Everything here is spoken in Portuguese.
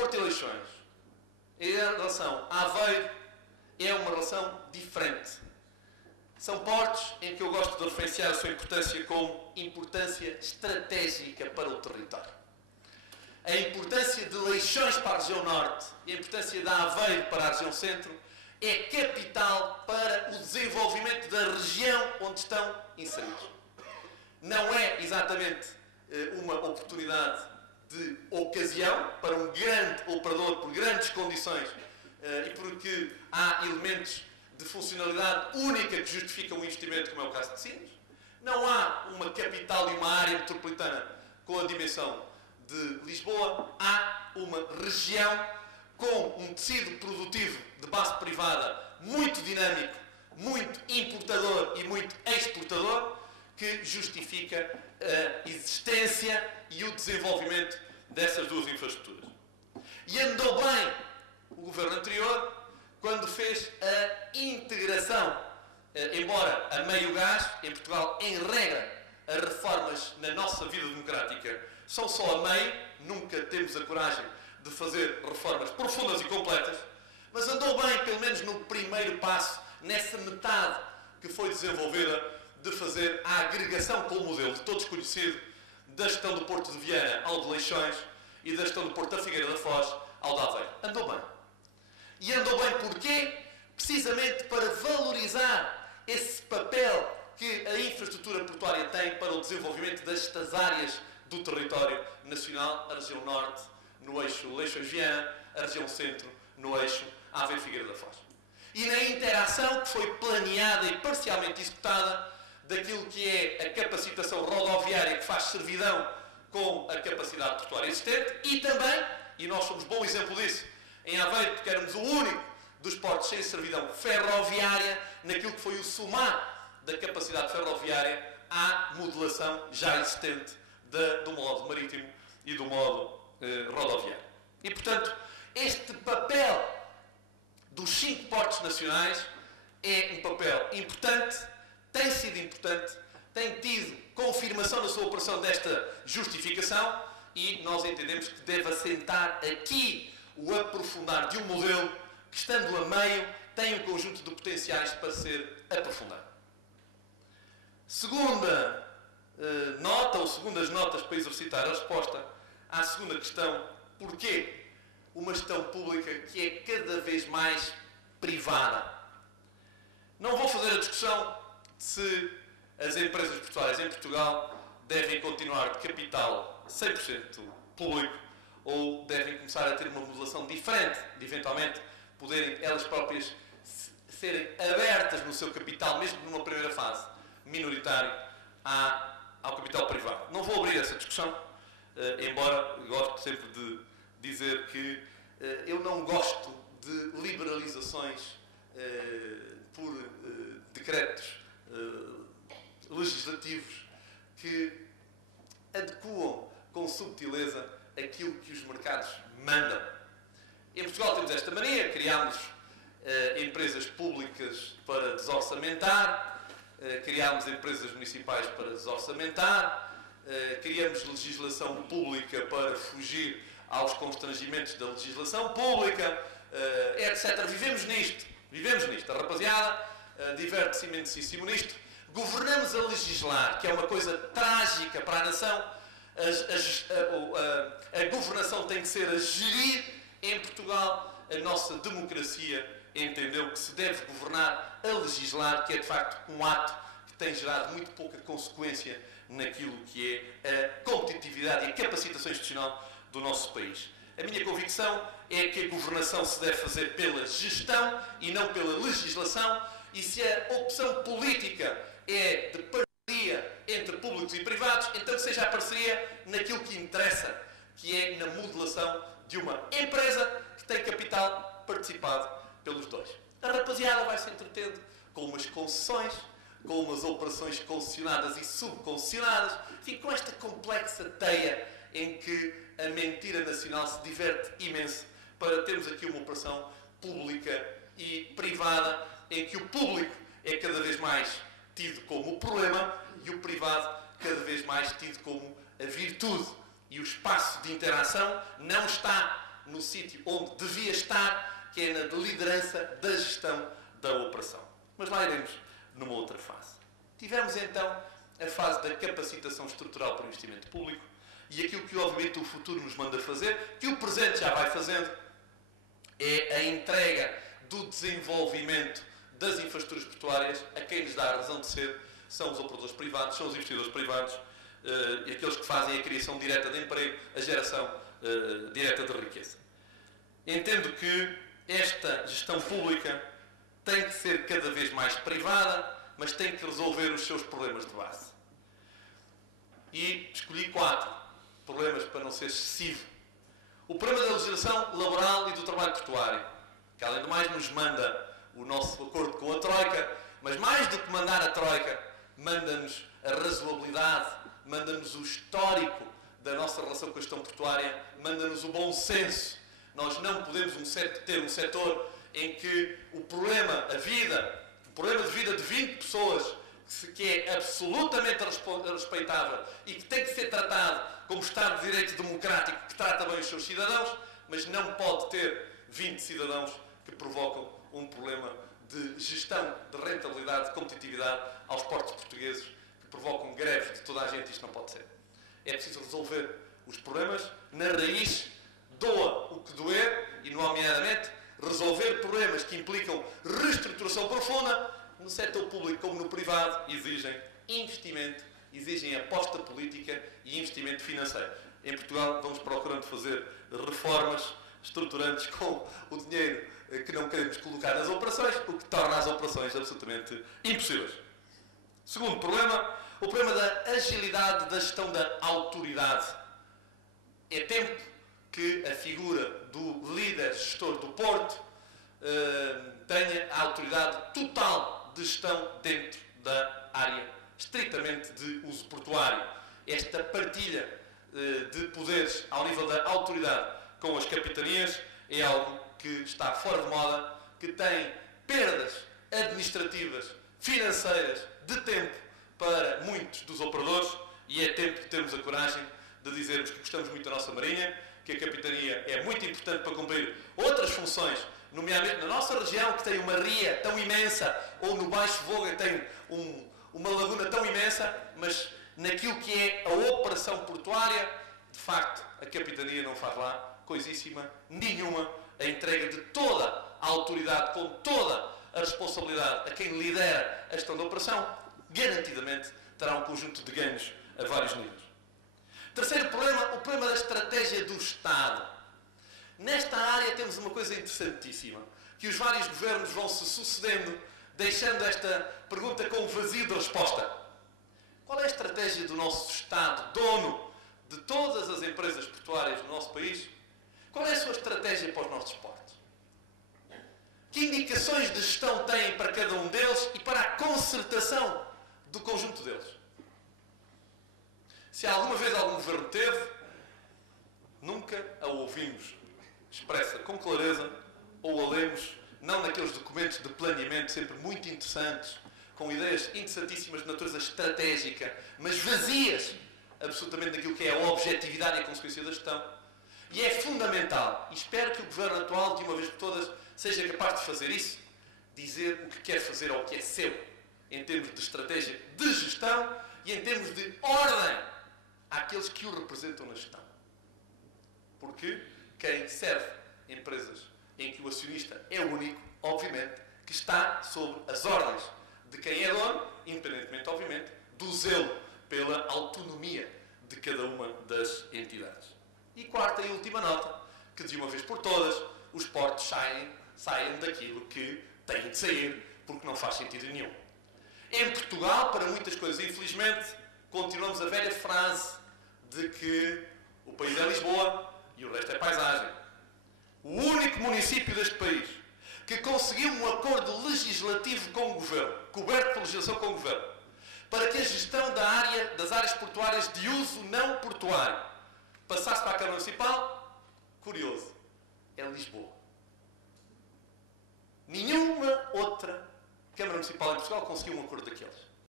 Porto e Leixões, em relação a Aveiro, é uma relação diferente. São portos em que eu gosto de referenciar a sua importância como importância estratégica para o território. A importância de Leixões para a região norte e a importância de Aveiro para a região centro é capital para o desenvolvimento da região onde estão inseridos. Não é exatamente uma oportunidade de ocasião para um grande operador por grandes condições e porque há elementos de funcionalidade única que justificam o investimento, como é o caso de Sines. Não há uma capital e uma área metropolitana com a dimensão de Lisboa. Há uma região com um tecido produtivo de base privada muito dinâmico, muito importador e muito exportador, que justifica a existência e o desenvolvimento dessas duas infraestruturas. E andou bem o governo anterior quando fez a integração, embora a meio gás, em Portugal, em regra, as reformas na nossa vida democrática são só a meio, nunca temos a coragem de fazer reformas profundas e completas, mas andou bem, pelo menos no primeiro passo, nessa metade que foi desenvolvida, de fazer a agregação com o modelo de todos conhecido da gestão do Porto de Viana ao de Leixões e da gestão do Porto da Figueira da Foz ao de Aveiro. Andou bem. E andou bem porquê? Precisamente para valorizar esse papel que a infraestrutura portuária tem para o desenvolvimento destas áreas do território nacional, a região norte, no eixo Leixões-Viana, a região centro, no eixo Aveiro-Figueira da Foz. E na interação que foi planeada e parcialmente executada daquilo que é a capacitação rodoviária que faz servidão com a capacidade portuária existente e também, e nós somos bom exemplo disso, em Aveiro, porque éramos o único dos portos sem servidão ferroviária, naquilo que foi o somar da capacidade ferroviária à modelação já existente do modo marítimo e do modo rodoviário. E, portanto, este papel dos 5 portos nacionais é um papel importante, tem sido importante, tem tido confirmação na sua operação desta justificação e nós entendemos que deve assentar aqui o aprofundar de um modelo que, estando a meio, tem um conjunto de potenciais para ser aprofundado. Segunda nota, ou segundas notas para exercitar a resposta à segunda questão: porquê uma gestão pública que é cada vez mais privada? Não vou fazer a discussão se as empresas portuárias em Portugal devem continuar de capital 100% público ou devem começar a ter uma modulação diferente, de eventualmente poderem elas próprias serem abertas no seu capital, mesmo numa primeira fase, minoritário, ao capital privado. Não vou abrir essa discussão, embora gosto sempre de dizer que eu não gosto de liberalizações por decretos legislativos que adequam com subtileza aquilo que os mercados mandam. Em Portugal temos esta mania, criámos empresas públicas para desorçamentar, criámos empresas municipais para desorçamentar, criamos legislação pública para fugir aos constrangimentos da legislação pública, etc. Vivemos nisto. A rapaziada diverte-se imensíssimo nisto. Governamos a legislar, que é uma coisa trágica para a nação. A governação tem que ser a gerir. Em Portugal, a nossa democracia entendeu que se deve governar a legislar, que é de facto um ato que tem gerado muito pouca consequência naquilo que é a competitividade e a capacitação institucional do nosso país. A minha convicção é que a governação se deve fazer pela gestão e não pela legislação, e se a opção política é de parceria entre públicos e privados, então que seja a parceria naquilo que interessa, que é na modelação de uma empresa que tem capital participado pelos dois. A rapaziada vai se entretendo com umas concessões, com umas operações concessionadas e subconcessionadas, enfim, com esta complexa teia em que a mentira nacional se diverte imenso para termos aqui uma operação pública e privada em que o público é cada vez mais tido como o problema e o privado cada vez mais tido como a virtude. E o espaço de interação não está no sítio onde devia estar, que é na liderança da gestão da operação. Mas lá iremos numa outra fase. Tivemos então a fase da capacitação estrutural para o investimento público e aquilo que obviamente o futuro nos manda fazer, que o presente já vai fazendo, é a entrega do desenvolvimento das infraestruturas portuárias a quem lhes dá a razão de ser, são os operadores privados, são os investidores privados e aqueles que fazem a criação direta de emprego, a geração direta de riqueza. Entendo que esta gestão pública tem que ser cada vez mais privada, mas tem que resolver os seus problemas de base. E escolhi 4 problemas para não ser excessivo. O problema da legislação laboral e do trabalho portuário, que além do mais nos manda o nosso acordo com a Troika, mas mais do que mandar a Troika, manda-nos a razoabilidade, manda-nos o histórico da nossa relação com a gestão portuária, manda-nos o bom senso. Nós não podemos ter um setor em que o problema de vida de 20 pessoas, que é absolutamente respeitável e que tem que ser tratado como Estado de Direito Democrático, que trata bem os seus cidadãos, mas não pode ter 20 cidadãos que provocam um problema de gestão, de rentabilidade, de competitividade aos portos portugueses, que provocam greves de toda a gente. Isto não pode ser. É preciso resolver os problemas na raiz, doa o que doer, e nomeadamente resolver problemas que implicam reestruturação profunda no setor público como no privado, exigem investimento, exigem aposta política e investimento financeiro. Em Portugal vamos procurando fazer reformas estruturantes com o dinheiro que não queremos colocar nas operações, o que torna as operações absolutamente impossíveis. Segundo problema, o problema da agilidade da gestão da autoridade. É tempo que a figura do líder gestor do Porto tenha a autoridade total de gestão dentro da área estritamente de uso portuário. Esta partilha de poderes ao nível da autoridade com as capitanias é algo que está fora de moda, que tem perdas administrativas, financeiras, de tempo para muitos dos operadores, e é tempo de termos a coragem de dizermos que gostamos muito da nossa Marinha, que a capitania é muito importante para cumprir outras funções, nomeadamente na nossa região, que tem uma ria tão imensa, ou no Baixo Voga tem uma laguna tão imensa, mas naquilo que é a operação portuária, de facto, a capitania não faz lá coisíssima nenhuma. A entrega de toda a autoridade, com toda a responsabilidade a quem lidera a gestão da operação, garantidamente terá um conjunto de ganhos a vários níveis. Terceiro problema, o problema da estratégia do Estado. Nesta área temos uma coisa interessantíssima, que os vários governos vão se sucedendo, deixando esta pergunta com um vazio de resposta. Qual é a estratégia do nosso Estado, dono de todas as empresas portuárias do nosso país? Qual é a sua estratégia para os nossos portos? Que indicações de gestão têm para cada um deles e para a concertação do conjunto deles? Se alguma vez algum governo teve, nunca a ouvimos expressa com clareza ou a lemos, não naqueles documentos de planeamento sempre muito interessantes, com ideias interessantíssimas de natureza estratégica, mas vazias absolutamente daquilo que é a objetividade e a consequência da gestão. E é fundamental, e espero que o Governo atual, de uma vez por todas, seja capaz de fazer isso, dizer o que quer fazer ao que é seu, em termos de estratégia de gestão e em termos de ordem àqueles que o representam na gestão. Porque quem serve empresas em que o acionista é o único, obviamente, que está sob as ordens de quem é dono, independentemente, obviamente, do zelo pela autonomia de cada uma das entidades. E quarta e última nota, que de uma vez por todas, os portos saem daquilo que têm de sair, porque não faz sentido nenhum. Em Portugal, para muitas coisas, infelizmente, continuamos a velha frase de que o país é Lisboa e o resto é paisagem. O único município deste país que conseguiu um acordo legislativo com o Governo, coberto por legislação com o Governo, para que a gestão das áreas portuárias de uso não portuário passasse para a Câmara Municipal, curioso, é Lisboa. Nenhuma outra Câmara Municipal em Portugal conseguiu um acordo daqueles.